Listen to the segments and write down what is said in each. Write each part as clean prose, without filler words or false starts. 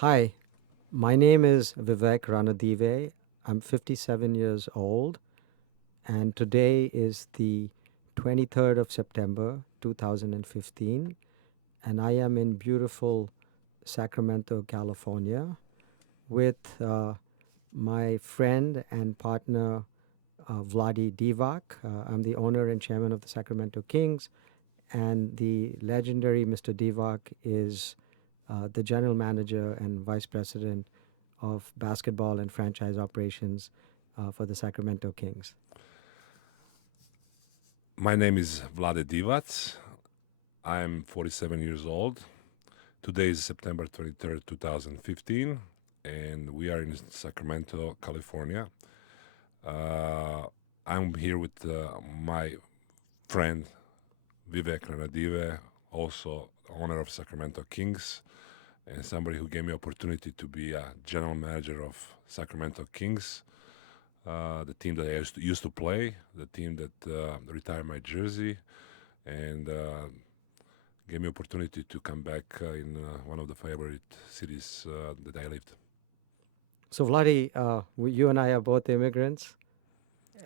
Hi, my name is Vivek Ranadive. I'm 57 years old, and today is the 23rd of September 2015, and I am in beautiful Sacramento, California, with my friend and partner Vlade Divac. I'm the owner and chairman of the Sacramento Kings, and the legendary Mr. Divac is the general manager and vice president of basketball and franchise operations for the Sacramento Kings. My name is Vlade Divac. I'm 47 years old. Today is September 23rd, 2015, and we are in Sacramento, California. Uh, I'm here with my friend Vivek Ranadive, also owner of Sacramento Kings, and somebody who gave me opportunity to be a general manager of Sacramento Kings, the team that I used to play, the team that retired my jersey, and gave me opportunity to come back in one of the favorite cities that I lived. So, Vladi, you and I are both immigrants,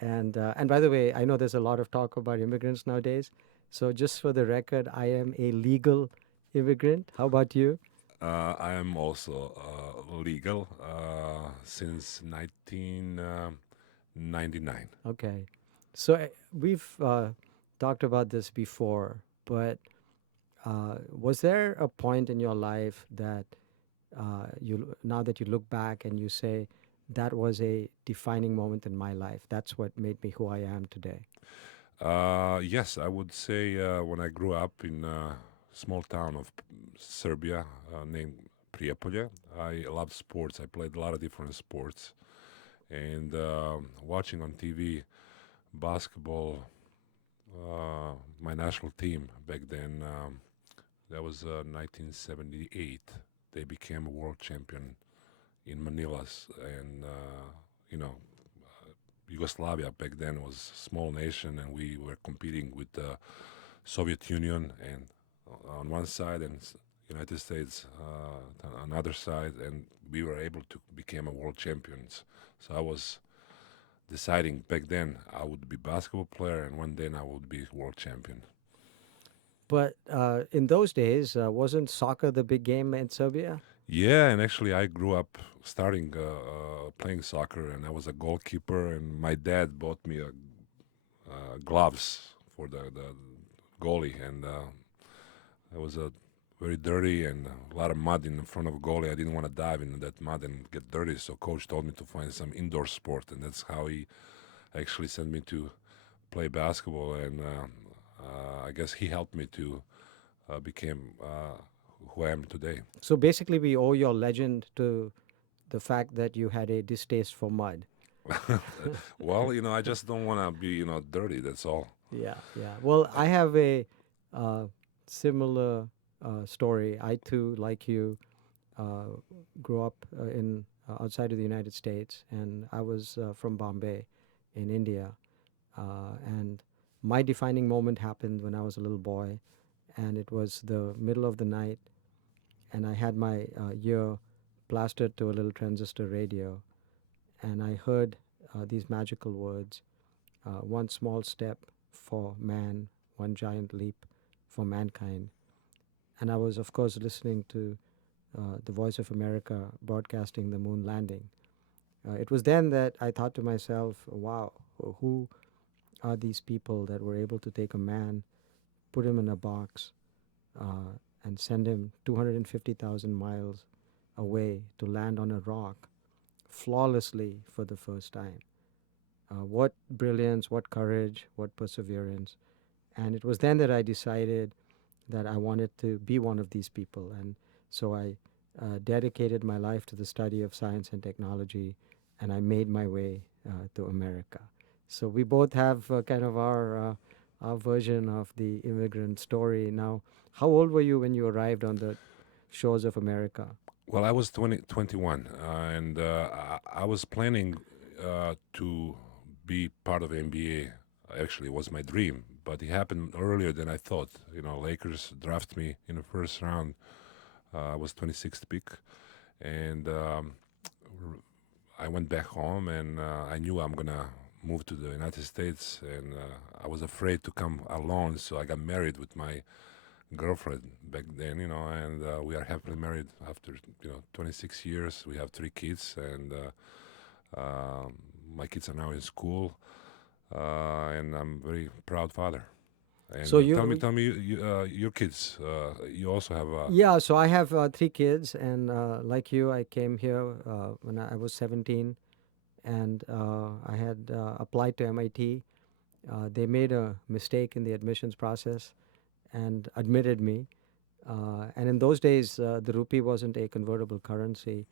and by the way, I know there's a lot of talk about immigrants nowadays. So, just for the record, I am a legal immigrant. How about you? I am also legal since 1999. Okay. So we've talked about this before, but was there a point in your life that now that you look back and you say that was a defining moment in my life? That's what made me who I am today. Yes, I would say when I grew up in a small town of Serbia named Prijepolje, I loved sports. I played a lot of different sports. And watching on TV basketball, my national team back then, that was 1978. They became a world champion in Manilas, and you know, Yugoslavia back then was a small nation, and we were competing with the Soviet Union and on one side, and United States on another side, and we were able to become a world champions. So I was deciding back then I would be basketball player, and one day I would be world champion. But in those days, wasn't soccer the big game in Serbia? Yeah, and actually, I grew up starting playing soccer, and I was a goalkeeper. And my dad bought me gloves for the goalie, and it was a very dirty and a lot of mud in front of a goalie. I didn't want to dive in that mud and get dirty, so coach told me to find some indoor sport, and that's how he actually sent me to play basketball. And I guess he helped me to become who I am today. So basically, we owe your legend to the fact that you had a distaste for mud. Well, I just don't want to be, dirty. That's all. Yeah, yeah. Well, I, I have a similar story. I too, like you, uh, grew up in outside of the United States, and I was from Bombay, in India. And my defining moment happened when I was a little boy, and it was the middle of the night, and I had my ear plastered to a little transistor radio, and I heard these magical words: "One small step for man, one giant leap for mankind." And I was, of course, listening to the Voice of America broadcasting the moon landing. It was then that I thought to myself, wow, who are these people that were able to take a man, put him in a box, and send him 250,000 miles away to land on a rock flawlessly for the first time? What brilliance, what courage, what perseverance. And it was then that I decided that I wanted to be one of these people. And so I dedicated my life to the study of science and technology, and I made my way to America. So we both have kind of our version of the immigrant story. Now, how old were you when you arrived on the shores of America? well, I was 21, and I was planning to be part of NBA. Actually, it was my dream, but it happened earlier than I thought. Lakers draft me in the first round. I was 26th pick, and I went back home, and I knew I'm gonna move to the United States, and I was afraid to come alone, so I got married with my girlfriend back then, and we are happily married after 26 years. We have 3 kids, and my kids are now in school, and I'm very proud father. So And you, tell me, your kids. You also have yeah. So I have 3 kids, and like you, I came here when I was 17, and I had applied to MIT. They made a mistake in the admissions process and admitted me. And in those days, the rupee wasn't a convertible currency,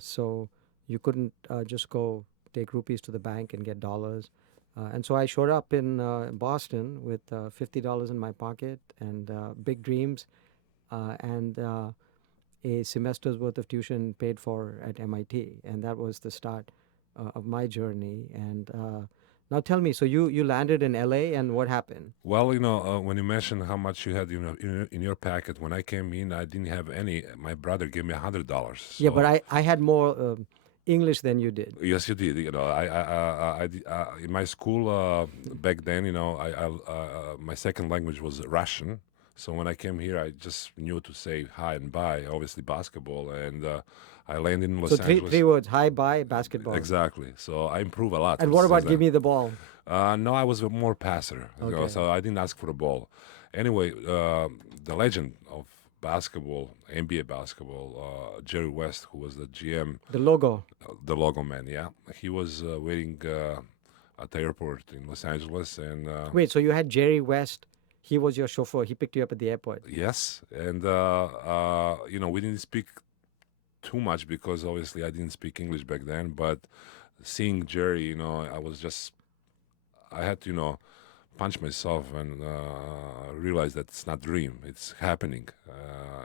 so you couldn't just go take rupees to the bank and get dollars. And so I showed up in Boston with $50 in my pocket and big dreams, and a semester's worth of tuition paid for at MIT. And that was the start of my journey. And now tell me, so you landed in LA, and what happened? well, when you mentioned how much you had, in your packet. When I came in, I didn't have any. My brother gave me $100. Yeah, but So I had more English than you did. yes, you did. In my school back then, my second language was Russian. So when I came here, I just knew to say hi and bye. Obviously, basketball, and I landed in So Los three Angeles. words: hi, bye, basketball. Exactly. So I improve a lot And what since about give then. me the ball? No, I was a more passer, Okay. so I didn't ask for a ball. Anyway, the legend of basketball, NBA basketball, Jerry West, who was the GM, The logo. the logo man, yeah, he was waiting at the airport in Los Angeles, and Wait, so you had Jerry West. He was your chauffeur. He picked you up at the airport. yes, and we didn't speak too much because obviously I didn't speak English back then, but seeing Jerry, I had to, punch myself and realize that it's not dream, it's happening.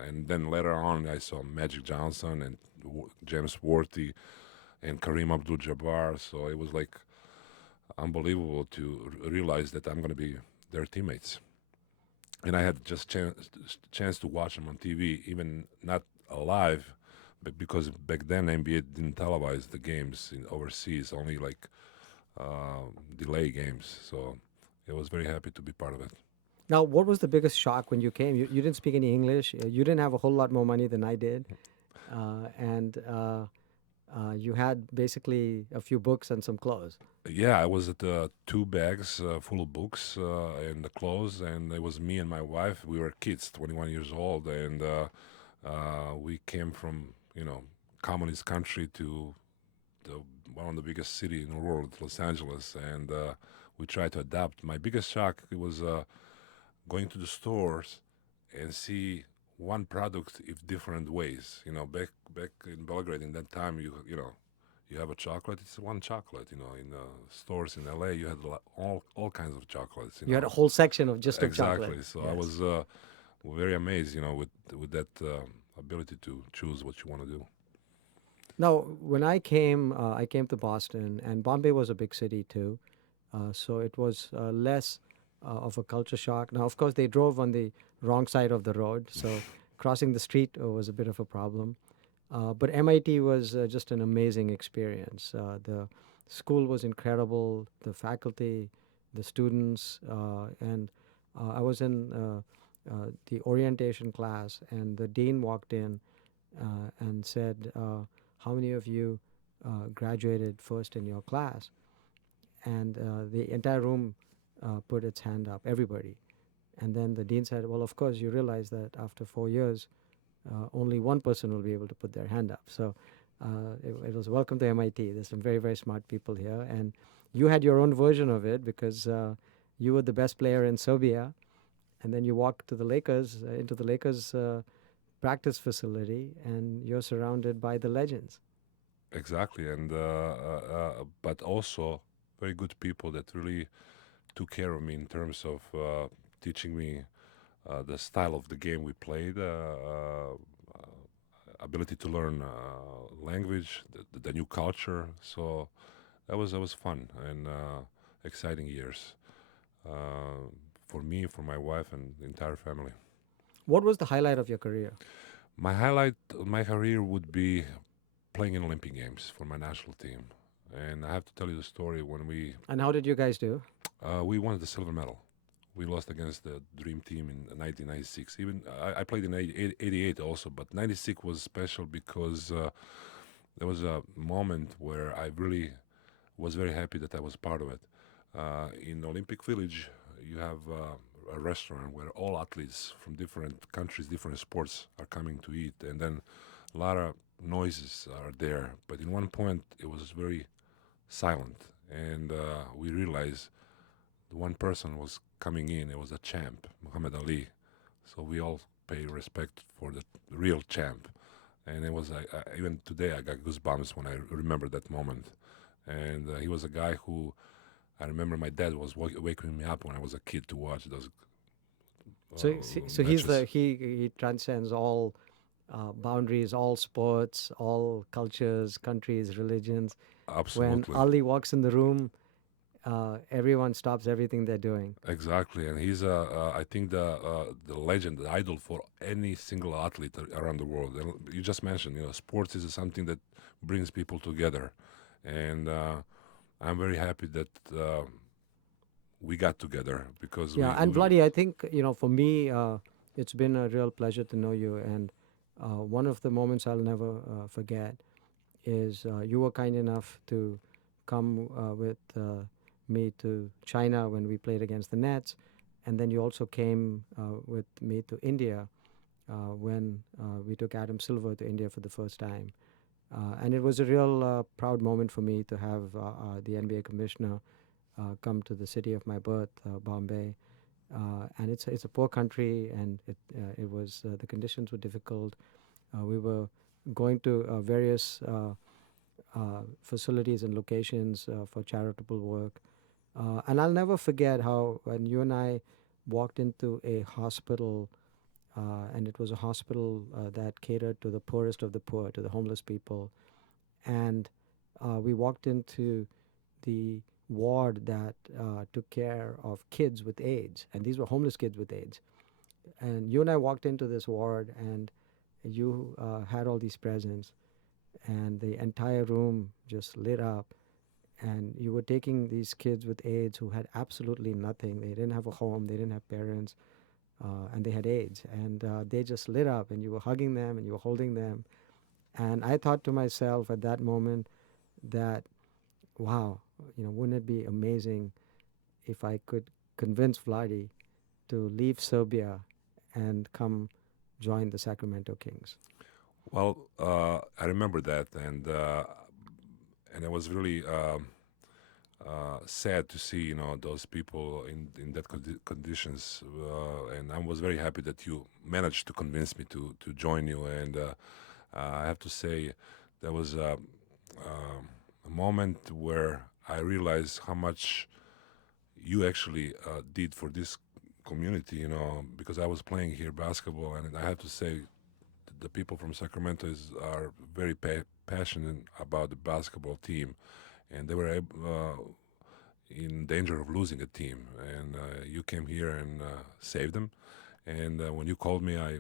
And then later on, I saw Magic Johnson and James Worthy and Kareem Abdul-Jabbar. So it was like unbelievable to realize that I'm going to be their teammates. And I had just chance to watch them on TV, even not live, but because back then NBA didn't televise the games in overseas, only like delay games. So I was very happy to be part of it. Now, what was the biggest shock when you came? You didn't speak any English. You didn't have a whole lot more money than I did. And you had basically a few books and some clothes. Yeah, I was at 2 bags full of books and the clothes, and it was me and my wife. We were kids, 21 years old, and we came from communist country to the, one of the biggest city in the world, Los Angeles, and we tried to adapt. My biggest shock it was going to the stores and see one product in different ways. Back in Belgrade in that time, you have a chocolate. It's one chocolate. In stores in LA, you had all kinds of chocolates. You had a whole section of just of chocolate. Exactly. So I Yes. was very amazed. With that ability to choose what you want to do. Now, when I came to Boston, and Bombay was a big city too, so it was less of a culture shock. Now, of course, they drove on the wrong side of the road, so crossing the street was a bit of a problem. But MIT was just an amazing experience. The school was incredible, the faculty, the students, and I was in the orientation class, and the dean walked in and said, how many of you graduated first in your class? And the entire room put its hand up, everybody. And then the dean said, well, of course, you realize that after 4 years, only one person will be able to put their hand up. So it was welcome to MIT. There's some very, very smart people here. And you had your own version of it because you were the best player in Serbia. And then you walked to the Lakers, into the Lakers practice facility, and you're surrounded by the legends. Exactly, and but also very good people that really took care of me in terms of teaching me the style of the game we played, ability to learn language, the new culture. So that was fun and exciting years for me, for my wife, and the entire family. What was the highlight of your career? My highlight of my career would be playing in Olympic Games for my national team. And I have to tell you the story when And how did you guys do? we won the silver medal. We lost against the Dream Team in 1996. Even I played in 88 also, but 96 was special because there was a moment where I really was very happy that I was part of it. In Olympic Village, you have a restaurant where all athletes from different countries, different sports are coming to eat, and then a lot of noises are there. But in one point, it was very silent, and we realized the one person was coming in. It was a champ, Muhammad Ali. So we all pay respect for the real champ. And it was even today I got goosebumps when I remember that moment. And he was a guy who I remember my dad was waking me up when I was a kid to watch those So he's matches. he transcends all boundaries, all sports, all cultures, countries, religions. When Absolutely. Ali walks in the room, everyone stops everything they're doing. Exactly, and he's I think the legend, the idol for any single athlete around the world. And you just mentioned, sports is something that brings people together, and I'm very happy that we got together because Yeah, and we Vladi, I think for me, it's been a real pleasure to know you. And one of the moments I'll never forget is you were kind enough to come with me to China when we played against the Nets, and then you also came with me to India when we took Adam Silver to India for the first time. And it was a real proud moment for me to have the NBA commissioner come to the city of my birth, Bombay. And it's a poor country, and it was the conditions were difficult. We were going to various facilities and locations for charitable work. And I'll never forget how when you and I walked into a hospital, and it was a hospital that catered to the poorest of the poor, to the homeless people. And we walked into the ward that took care of kids with AIDS. And these were homeless kids with AIDS. And you and I walked into this ward, and you had all these presents, and the entire room just lit up, and you were taking these kids with AIDS who had absolutely nothing. They didn't have a home, they didn't have parents, and they had AIDS, and they just lit up, and you were hugging them and you were holding them. And I thought to myself at that moment that, wow, wouldn't it be amazing if I could convince Vladi to leave Serbia and come join the Sacramento Kings? well, I remember that, and it was really sad to see those people in that conditions, and I was very happy that you managed to convince me to join you. And I have to say, there was a moment where I realized how much you actually did for this community, because I was playing here basketball, and I have to say the people from Sacramento are very passionate about the basketball team, and they were in danger of losing a team, and you came here and saved them. And when you called me, I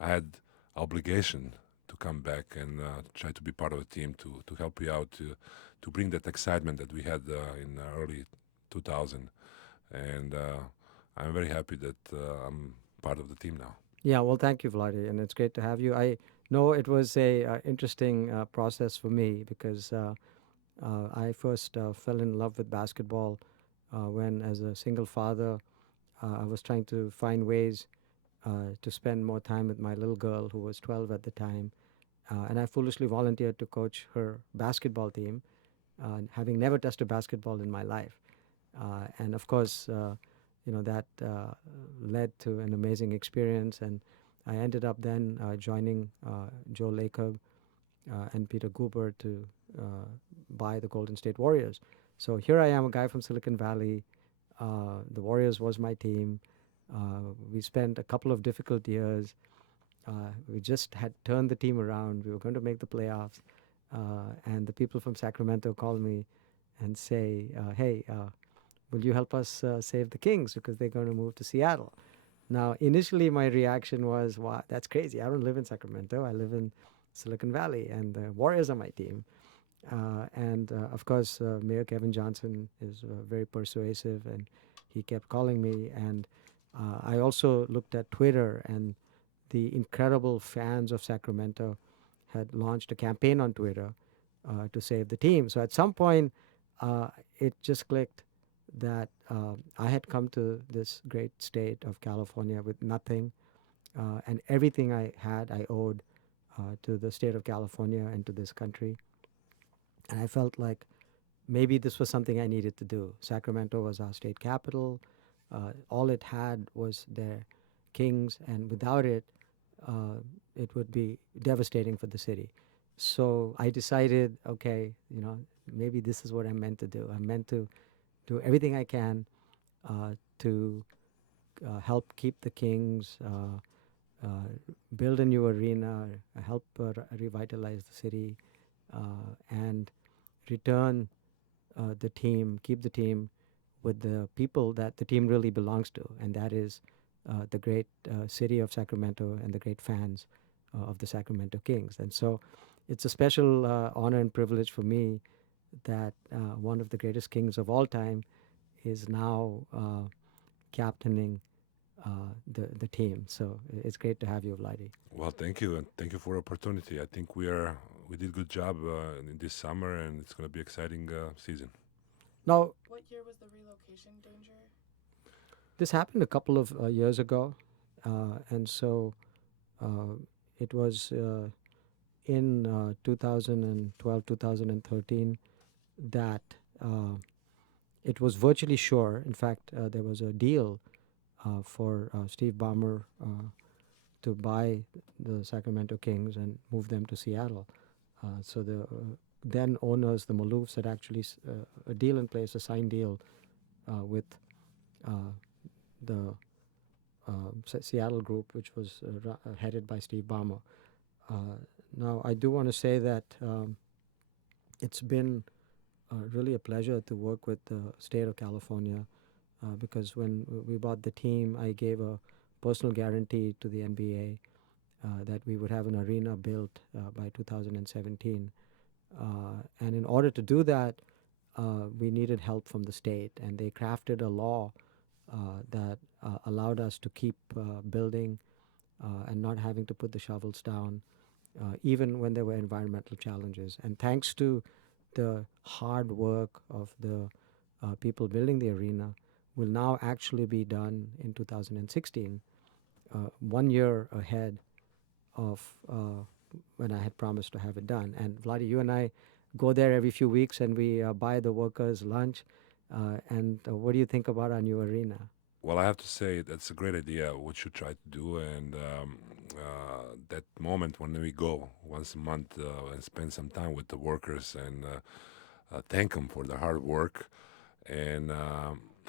had obligation to come back and try to be part of a team to help you out to bring that excitement that we had in early 2000. And I'm very happy that I'm part of the team now. Yeah, well, thank you, Vladi, and it's great to have you. I know it was a interesting process for me because I first fell in love with basketball when, as a single father, I was trying to find ways to spend more time with my little girl who was 12 at the time. And I foolishly volunteered to coach her basketball team, having never touched a basketball in my life. And of course, that led to an amazing experience. And I ended up then joining Joe Lacob and Peter Guber to buy the Golden State Warriors. So here I am, a guy from Silicon Valley. The Warriors was my team. We spent a couple of difficult years. We just had turned the team around. We were going to make the playoffs. And the people from Sacramento called me and say, hey, will you help us save the Kings because they're going to move to Seattle? Now, initially, my reaction was, "Wow, that's crazy! I don't live in Sacramento. I live in Silicon Valley, and the Warriors are my team." And of course, Mayor Kevin Johnson is very persuasive, and he kept calling me. And I also looked at Twitter, and the incredible fans of Sacramento had launched a campaign on Twitter to save the team. So at some point, uh, it just clicked that I had come to this great state of California with nothing, and everything I had, I owed to the state of California and to this country. And I felt like maybe this was something I needed to do. Sacramento was our state capital. All it had was their Kings, and without it, uh, it would be devastating for the city. So I decided, okay, maybe this is what I'm meant to do. I'm meant to do everything I can to help keep the Kings, build a new arena, help revitalize the city, and return the team, keep the team with the people that the team really belongs to, and that is the great city of Sacramento and the great fans of the Sacramento Kings. And so it's a special honor and privilege for me that one of the greatest Kings of all time is now captaining the team. So it's great to have you, Vladi. Well, thank you, and thank you for the opportunity. I think we did a good job in this summer, and it's going to be exciting season. Now, What year was the relocation danger? this happened a couple of years ago, and so uh, it was in 2012, 2013 that it was virtually sure. In fact, there was a deal for Steve Ballmer to buy the Sacramento Kings and move them to Seattle. So the then owners, the Maloofs, had actually a deal in place, a signed deal with the Seattle group, which was headed by Steve Ballmer. Now, I do want to say that it's been really a pleasure to work with the state of California because when we bought the team, I gave a personal guarantee to the NBA that we would have an arena built by 2017. And in order to do that, we needed help from the state, and they crafted a law that allowed us to keep building and not having to put the shovels down, even when there were environmental challenges. And thanks to the hard work of the people building the arena, will now actually be done in 2016, 1 year ahead of when I had promised to have it done. And Vladi, you and I go there every few weeks and we buy the workers lunch. And what do you think about our new arena? Well, I have to say that's a great idea what you try to do, and that moment when we go once a month and spend some time with the workers and thank them for their hard work. And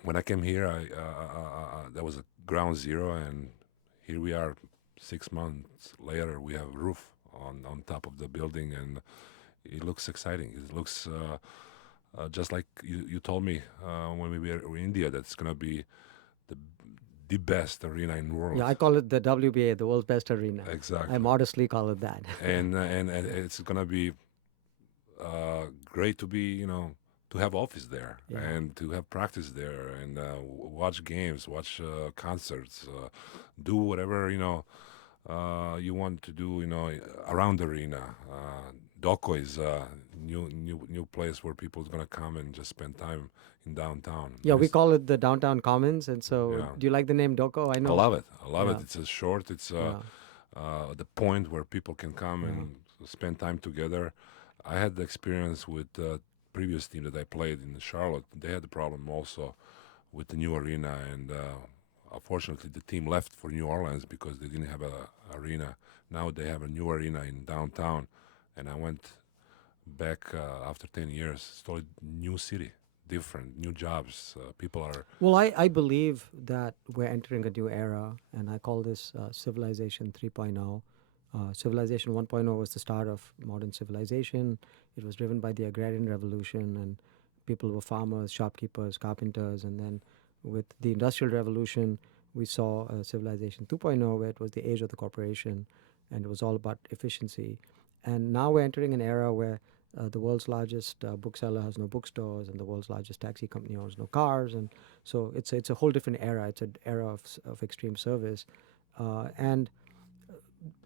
when I came here, that was a ground zero, and here we are, 6 months later. We have a roof on top of the building, and it looks exciting. It looks just like you told me when we were in India. That's gonna be the the best arena in the world. Yeah, I call it the WBA, the world's best arena. Exactly. I modestly call it that. And it's gonna be great to be to have office there Yeah. and to have practice there and watch games, watch concerts, do whatever you want to do around the arena. Doko is a new place where people's gonna come and just spend time in downtown. Yeah, we call it the Downtown Commons. And so, Yeah. do you like the name Doko? I I know. love it. I love it. Yeah. It's a short. It's Yeah. the point where people can come Yeah. and spend time together. I had the experience with the previous team that I played in Charlotte. They had the problem also with the new arena, and unfortunately, the team left for New Orleans because they didn't have a arena. Now they have a new arena in downtown, and I went back after 10 years. It's totally new city, different, new jobs. People are Well, I believe that we're entering a new era, and I call this Civilization 3.0. Civilization 1.0 was the start of modern civilization. It was driven by the agrarian revolution, and people were farmers, shopkeepers, carpenters. And then with the industrial revolution, we saw Civilization 2.0, where it was the age of the corporation, and it was all about efficiency. And now we're entering an era where the world's largest bookseller has no bookstores, and the world's largest taxi company owns no cars, and so it's a whole different era. It's an era of extreme service, and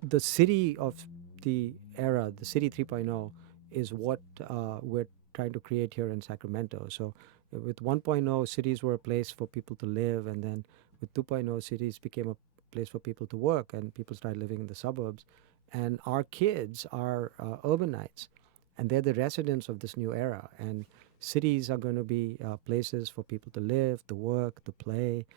the city of the era, the city 3.0, is what we're trying to create here in Sacramento. So with 1.0, cities were a place for people to live, and then with 2.0, cities became a place for people to work, and people started living in the suburbs. And our kids are urbanites, and they're the residents of this new era. And cities are going to be places for people to live, to work, to play,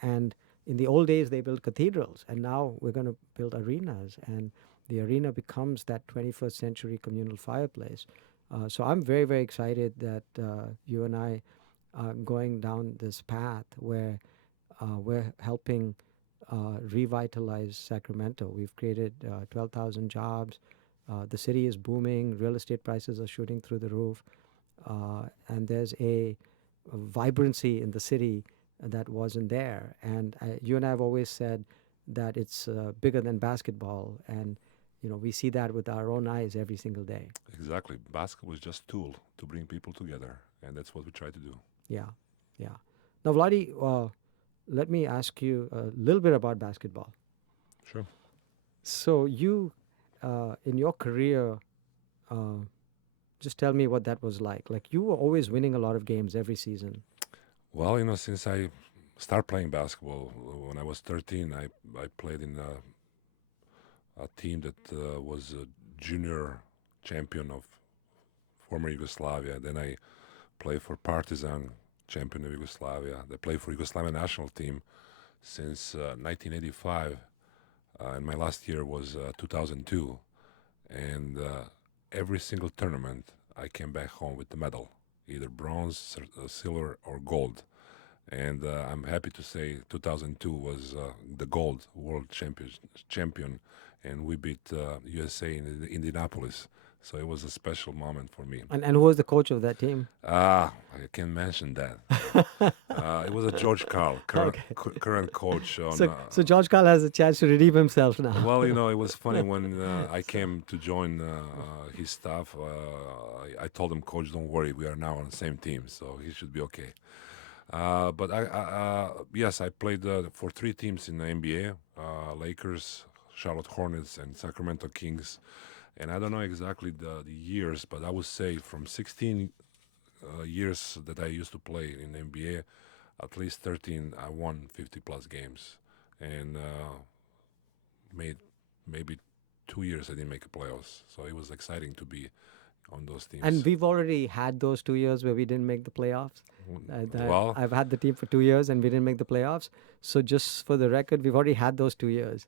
and in the old days they built cathedrals, and now we're going to build arenas, and the arena becomes that 21st century communal fireplace. So I'm very, very excited that you and I are going down this path where we're helping revitalize Sacramento. We've created 12,000 jobs. The city is booming. Real estate prices are shooting through the roof. And there's a vibrancy in the city that wasn't there. And you and I have always said that it's bigger than basketball. And, we see that with our own eyes every single day. Exactly. Basketball is just a tool to bring people together, and that's what we try to do. Yeah, yeah. Now, Vladi, let me ask you a little bit about basketball. Sure. So you, in your career, just tell me what that was like. Like, you were always winning a lot of games every season. Well, since I started playing basketball when I was 13, I played in a team that was a junior champion of former Yugoslavia. Then I played for Partizan, champion of Yugoslavia. They played for Yugoslavian national team since 1985, and my last year was 2002. And every single tournament, I came back home with the medal, either bronze, silver, or gold. And I'm happy to say 2002 was the gold world champion, and we beat USA in Indianapolis. So it was a special moment for me. And who was the coach of that team? I can't mention that. It was a George Karl, Okay. current coach. So George Karl has a chance to redeem himself now. Well, it was funny when I came to join his staff. I told him, Coach, don't worry, we are now on the same team, so he should be okay. But yes, I played for three teams in the NBA: Lakers, Charlotte Hornets, and Sacramento Kings. And I don't know exactly the years, but I would say from 16 years that I used to play in NBA, at least 13 I won 50 plus games, and made maybe 2 years I didn't make a playoffs. So it was exciting to be on those teams. And we've already had those 2 years where we didn't make the playoffs. Well, I've had the team for 2 years and we didn't make the playoffs. So just for the record, we've already had those 2 years.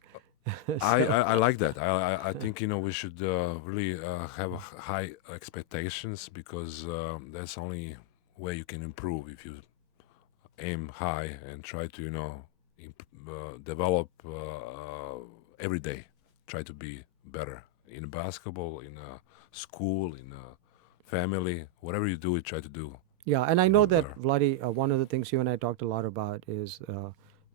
I like that. I think we should really have high expectations, because that's the only way you can improve, if you aim high and try to develop every day. Try to be better in basketball, in school, in family, whatever you do, try to do. Yeah, and I know that, better. Vladi, one of the things you and I talked a lot about is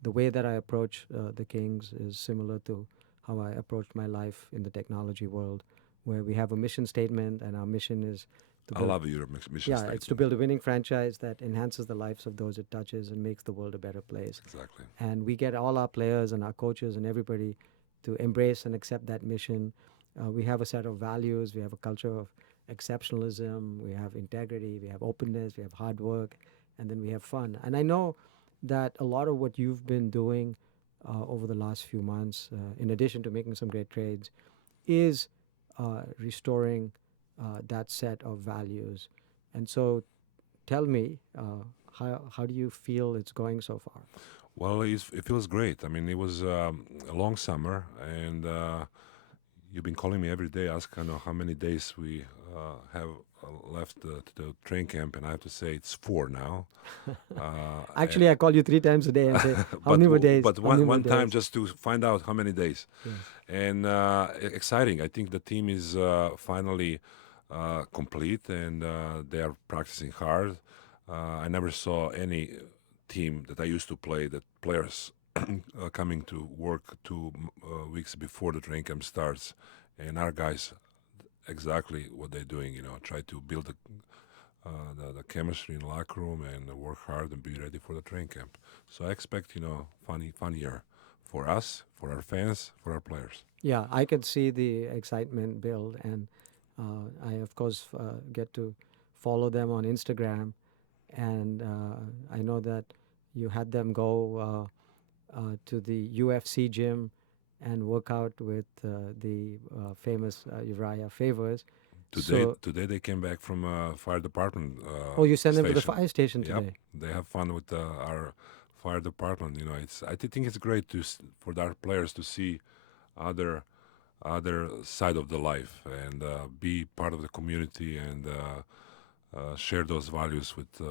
the way that I approach the Kings is similar to how I approached my life in the technology world, where we have a mission statement, and our mission is to I build, love your mission yeah, statement. it's to build a winning franchise that enhances the lives of those it touches and makes the world a better place. Exactly. And we get all our players and our coaches and everybody to embrace and accept that mission. We have a set of values. We have a culture of exceptionalism. We have integrity. We have openness. We have hard work. And then we have fun. And I know that a lot of what you've been doing over the last few months, in addition to making some great trades, is restoring that set of values. And so tell me, how do you feel it's going so far? Well, it feels great. I mean, it was a long summer, and you've been calling me every day, asking how many days we have left the train camp, and I have to say it's 4 now. Actually, I call you 3 times a day and say, how many more days? But How many more one time days?" just to find out how many days. Yes. And exciting. I think the team is finally complete, and they are practicing hard. I never saw any team that I used to play that players coming to work 2 weeks before the training camp starts, and our guys exactly what they're doing. Try to build the chemistry in the locker room and work hard and be ready for the training camp. So I expect fun year for us, for our fans, for our players. Yeah, I could see the excitement build, and I of course get to follow them on Instagram, and I know that you had them go to the UFC gym and work out with the famous Uriah Favors. Today, So, today they came back from fire department oh, you sent them to the station. fire station Yep, today. they have fun with our fire department. I think it's great for our players to see other side of the life and be part of the community and share those values with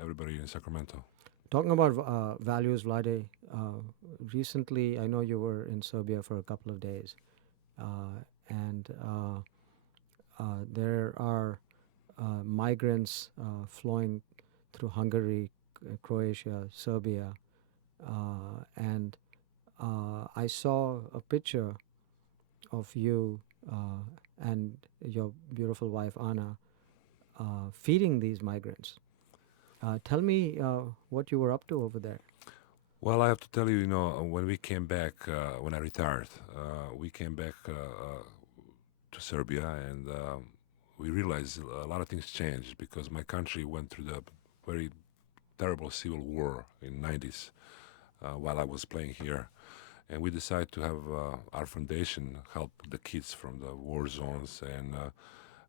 everybody in Sacramento. Talking about values, Vlade, recently I know you were in Serbia for a couple of days, and there are migrants flowing through Hungary, Croatia, Serbia, and I saw a picture of you and your beautiful wife Anna feeding these migrants. Tell me what you were up to over there. Well, I have to tell you, when we came back, when I retired, we came back to Serbia, and we realized a lot of things changed because my country went through the very terrible civil war in '90s while I was playing here, and we decided to have our foundation help the kids from the war zones. And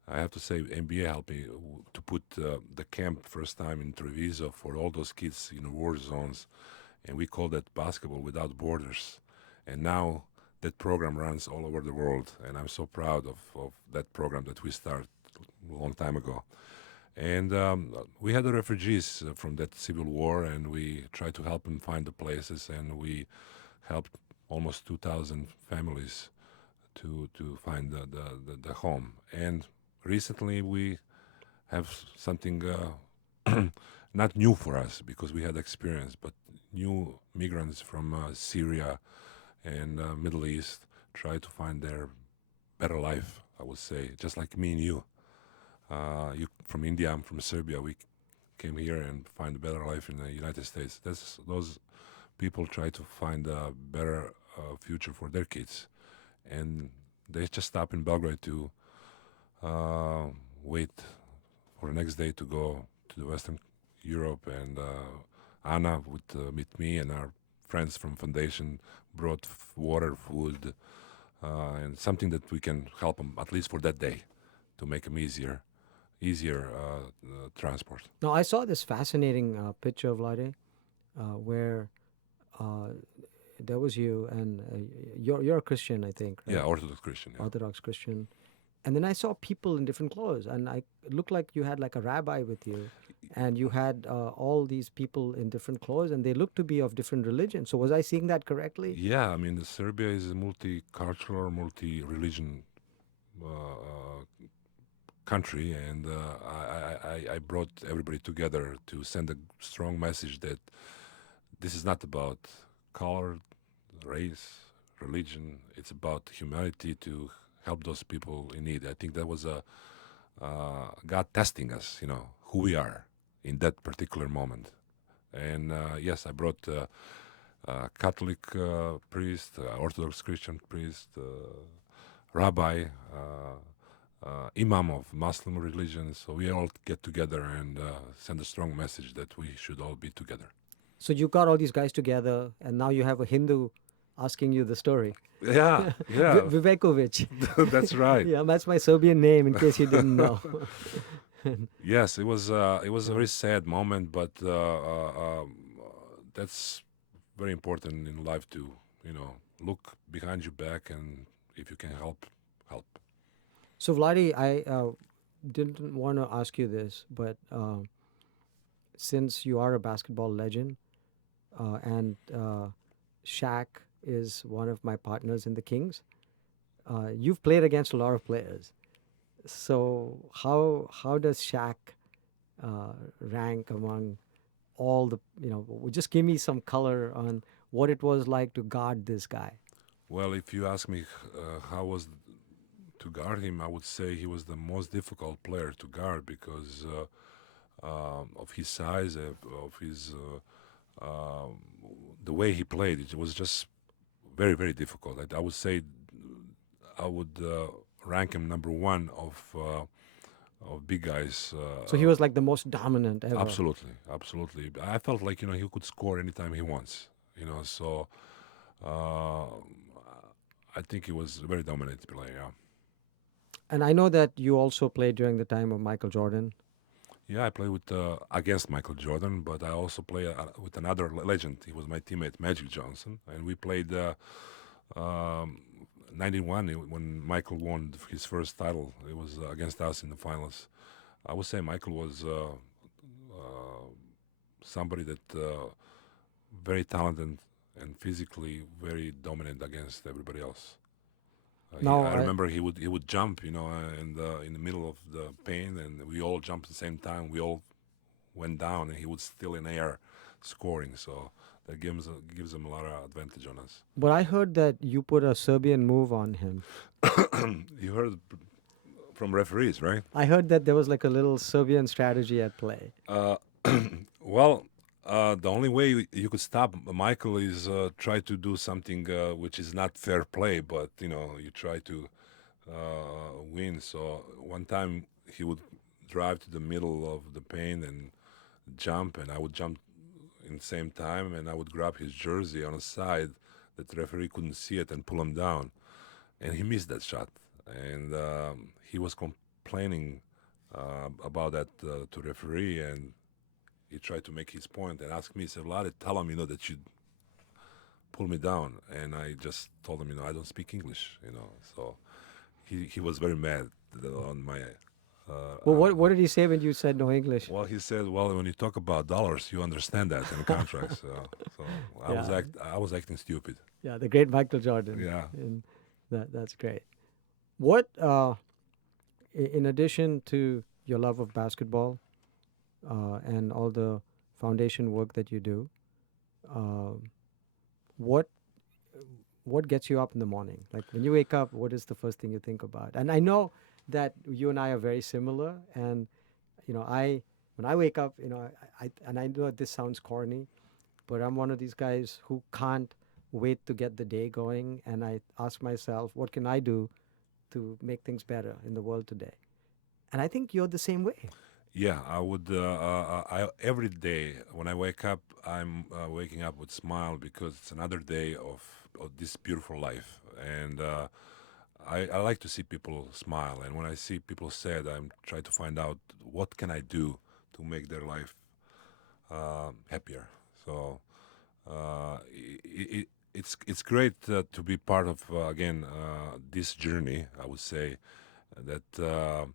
I have to say, NBA helped me to put the camp first time in Treviso for all those kids in the war zones, and we call that Basketball Without Borders. And now that program runs all over the world, and I'm so proud of that program that we started a long time ago. And we had the refugees from that civil war, and we tried to help them find the places, and we helped almost 2,000 families to find the home. And recently we have something not new for us because we had experience, but new migrants from Syria and Middle East try to find their better life, I would say, just like me and you. You from India, I'm from Serbia. We came here and find a better life in the United States. Those people try to find a better future for their kids, and they just stop in Belgrade to wait for the next day to go to the Western Europe. And Anna would meet me, and our friends from Foundation brought water, food, and something that we can help them at least for that day to make them easier transport. Now, I saw this fascinating picture of Vlade where uh, there was you, and you're a Christian, I think, right? Yeah, Orthodox Christian. Yeah. Orthodox Christian. And then I saw people in different clothes, and it looked like you had like a rabbi with you, and you had all these people in different clothes, and they looked to be of different religions. So was I seeing that correctly? Yeah, I mean, Serbia is a multicultural, multi-religion country, and I brought everybody together to send a strong message that this is not about color, race, religion. It's about humanity to help those people in need. I think that was a God testing us, who we are in that particular moment. And yes, I brought Catholic priest, Orthodox Christian priest, rabbi, imam of Muslim religion. So we all get together and send a strong message that we should all be together. So you got all these guys together, and now you have a Hindu asking you the story. Yeah, yeah, Vivekovic. that's right. Yeah, that's my Serbian name, in case you didn't know. Yes, it was a very sad moment, but that's very important in life to look behind your back, and if you can help, help. So, Vladi, I didn't want to ask you this, but since you are a basketball legend, and Shaq is one of my partners in the Kings, you've played against a lot of players. So, how does Shaq rank among all the, just give me some color on what it was like to guard this guy. Well, if you ask me how was to guard him, I would say he was the most difficult player to guard because of his size, of his the way he played. It was just very, very difficult. I would say I would rank him number one of big guys. So he was like the most dominant ever. Absolutely, absolutely. I felt like he could score anytime he wants. So uh, I think he was a very dominant player. Yeah. And I know that you also played during the time of Michael Jordan. Yeah, I played with against Michael Jordan, but I also played with another legend. He was my teammate, Magic Johnson, and we played um, 91 when Michael won his first title. It was against us in the finals. I would say Michael was somebody that very talented and physically very dominant against everybody else. Now, I remember he would jump, in the middle of the paint, and we all jumped at the same time. We all went down, and he was still in air, scoring. So that gives him a lot of advantage on us. but I heard that you put a Serbian move on him. You heard from referees, right? I heard that there was like a little Serbian strategy at play. Well, the only way you could stop Michael is try to do something which is not fair play, but you try to win. So one time he would drive to the middle of the paint and jump, and I would jump in the same time, and I would grab his jersey on a side that the referee couldn't see it and pull him down, and he missed that shot, and he was complaining about that to referee, and he tried to make his point and asked me, he said, Vlade, tell him, that you pull me down. And I just told him, I don't speak English, So he was very mad on my... Well, what did he say when you said no English? Well, he said, well, when you talk about dollars, you understand that in the contract. So Yeah. I was acting stupid. Yeah, the great Michael Jordan. Yeah. And that's great. What, in addition to your love of basketball and all the foundation work that you do, uh, what gets you up in the morning? Like when you wake up, what is the first thing you think about? And I know that you and I are very similar. And when I wake up, and I know this sounds corny, but I'm one of these guys who can't wait to get the day going. And I ask myself, what can I do to make things better in the world today? And I think you're the same way. Yeah, I would. Every day when I wake up, I'm waking up with smile because it's another day of this beautiful life, and I like to see people smile. And when I see people sad, I'm trying to find out what can I do to make their life happier. So it's great to be part of again this journey. I would say that.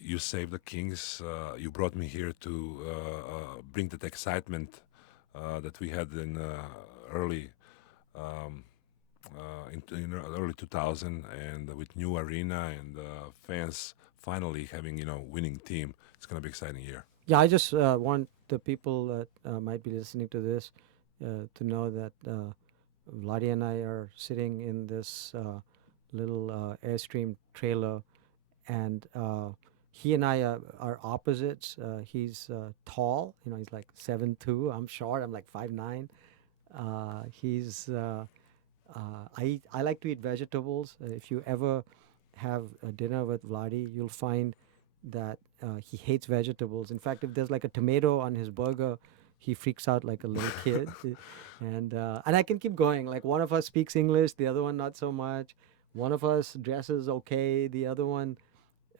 You saved the Kings. You brought me here to bring that excitement that we had in early in early 2000, and with new arena and fans finally having winning team. It's gonna be exciting year. Yeah, I just want the people that might be listening to this to know that Vladi and I are sitting in this little Airstream trailer, and he and I are opposites. He's tall, he's like 7'2". I'm short. I'm like 5'9". He's I like to eat vegetables. If you ever have a dinner with Vladi, you'll find that he hates vegetables. In fact, if there's like a tomato on his burger, he freaks out like a little kid. And I can keep going. Like one of us speaks English, the other one not so much. One of us dresses okay, the other one.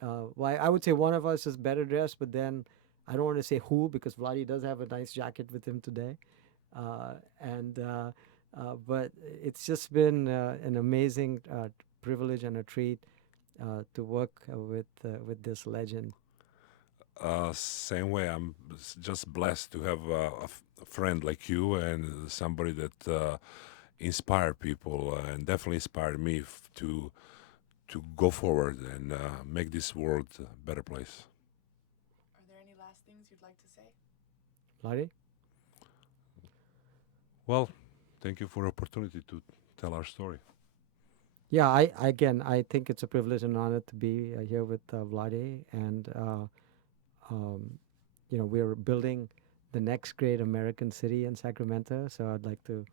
Well, I would say one of us is better dressed, but then I don't want to say who because Vladi does have a nice jacket with him today. But it's just been an amazing privilege and a treat to work with this legend. Same way, I'm just blessed to have a friend like you and somebody that inspire people and definitely inspired me to go forward and make this world a better place. Are there any last things you'd like to say? Vladi? Well, Thank you for the opportunity to tell our story. Yeah, I think it's a privilege and honor to be here with Vlade, and we're building the next great American city in Sacramento. So I'd like to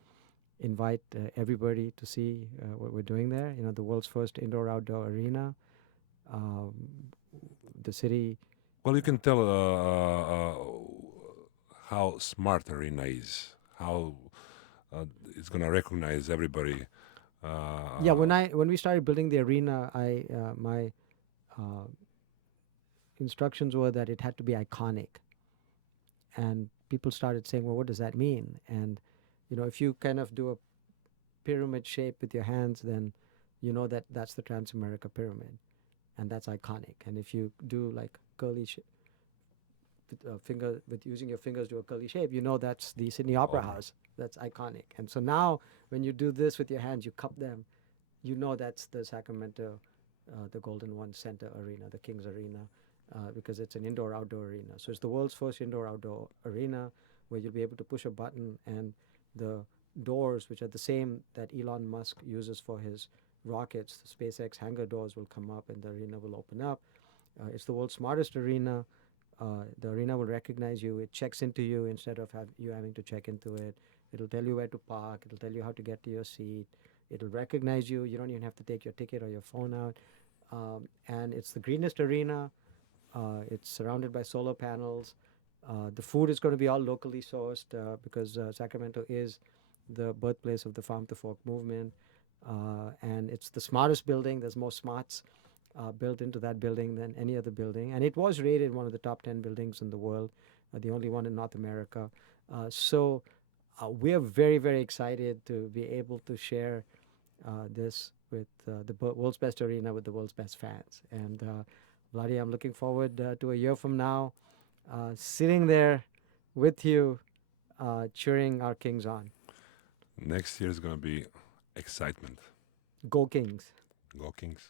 invite everybody to see what we're doing there. The world's first indoor-outdoor arena. Um, the city. Well, you can tell how smart arena is, how it's gonna recognize everybody. Yeah, Uh, when we started building the arena, I my uh, instructions were that it had to be iconic, and people started saying, "Well, what does that mean?" And if you kind of do a pyramid shape with your hands, then that that's the Transamerica Pyramid, and that's iconic. And if you do like curly finger with using your fingers do a curly shape, that's the Sydney Opera Opera. House. That's iconic. And so now, when you do this with your hands, you cup them. That's the Sacramento, the Golden One Center Arena, the Kings Arena, because it's an indoor-outdoor arena. So it's the world's first indoor-outdoor arena where you'll be able to push a button and the doors, which are the same that Elon Musk uses for his rockets, the SpaceX hangar doors will come up and the arena will open up. It's the world's smartest arena. The arena will recognize you. It checks into you instead of you having to check into it. It'll tell you where to park. It'll tell you how to get to your seat. It'll recognize you. You don't even have to take your ticket or your phone out. And it's the greenest arena. It's surrounded by solar panels. The food is going to be all locally sourced because Sacramento is the birthplace of the Farm to Fork movement. And it's the smartest building. There's more smarts built into that building than any other building. And it was rated one of the top 10 buildings in the world, the only one in North America. So we are very, very excited to be able to share this with the world's best arena with the world's best fans. And Vladi, I'm looking forward to a year from now sitting there with you cheering our Kings on. Next year is gonna be excitement. Go Kings. Go Kings.